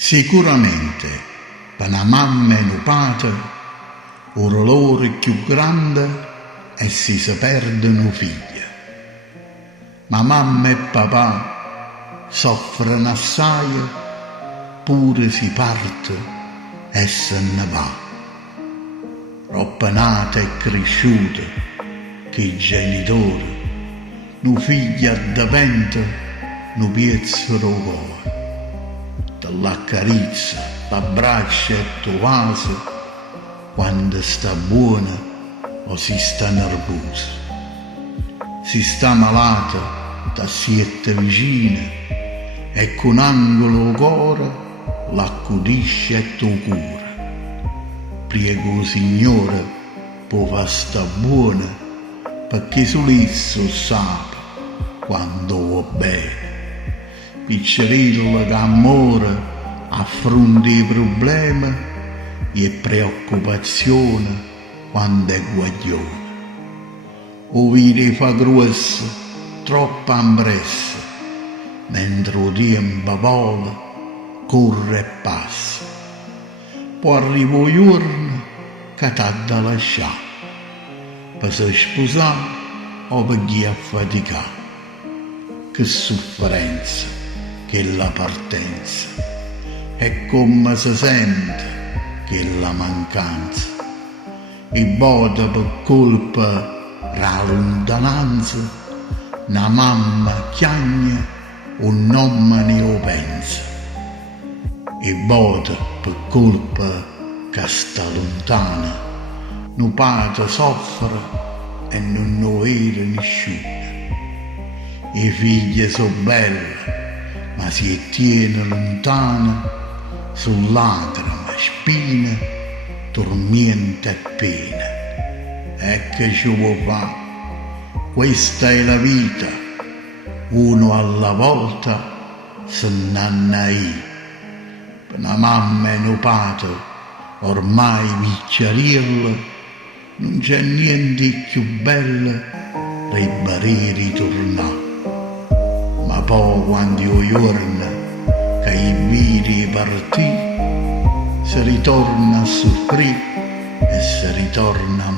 Sicuramente per una mamma e un padre il dolore più grande è se si perdono figlie. Ma mamma e papà soffrono assai pure si parte e se ne va. Troppo nata e cresciuta che i genitori nu figlia addaventa nu piezzero cuore. Te l'accarezza, l'abbraccia e tu vaso quando sta buona o si sta nervosa. Si sta malata, t'assietta vicina e con angolo cuore l'accudisce e tu cura. Priego Signore, può sta buona, perché solo esso sa quando va bene. Piccerilla che amore affronta i problemi e preoccupazione quando è guaglione. O vire fa grossa, troppo ambressa, mentre il tempo vola, corre e passa. Poi arriva un giorno che t'ha da lasciare, per se sposare o per chi affaticare. Che sofferenza, che la partenza, e come si sente che la mancanza. E vota per colpa la lontananza, una mamma chiagna, un nome ne lo pensa. E vota per colpa che sta lontana, un padre soffre e non lo vede nessuno. I figli sono belli, ma si tiene lontana, su lacrime, spine, tormento e pena. E che ci può fare? Questa è la vita, uno alla volta se n'annai. Per una mamma e un padre, ormai vicciarirla, non c'è niente più bello ribarire ritornare. Ma poi quando io giorno che i viri partì, si ritorna a soffrire e si ritorna a